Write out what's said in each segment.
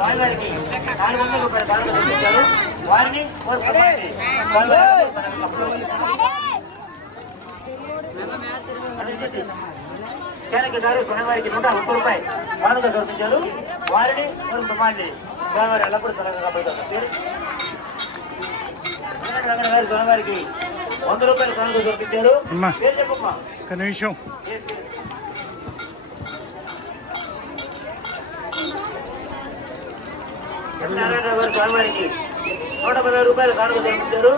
వారికి 400 రూపాయల దారులు చూపించారు. వారిని గారు కొనేవారికి 130 రూపాయలు కానుక చూపించారు. వారిని బ్రహ్మాండి స్వామివారి ఎల్లప్పుడూ తొలగ కాబోతున్నారు. గారు కొనేవారికి 100 రూపాయలు కానుక చూపించారు. పేరు చెప్పమ్మా. కనీసం నారాయణరావు గారు స్వామివారికి 110 రూపాయలు కానుక చూపించారు.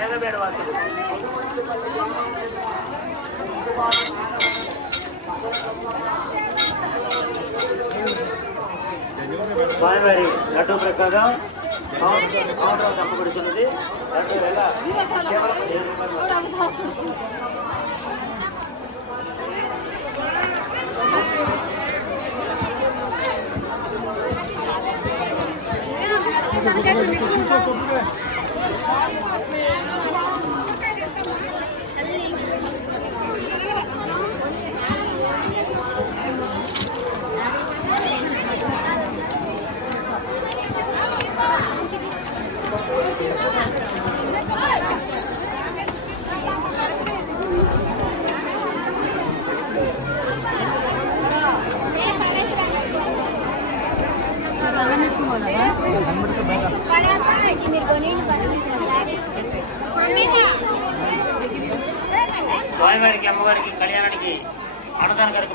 జగబేడ వాసులు స్వామివారి లడ్డూ ప్రసాదం తప్పబడుతున్నది. లడ్డూ వేళ కేవలం 7 రూపాయలు. స్వామివారికి అమ్మవారికి కళ్యాణానికి అన్నదాన కార్యక్రమం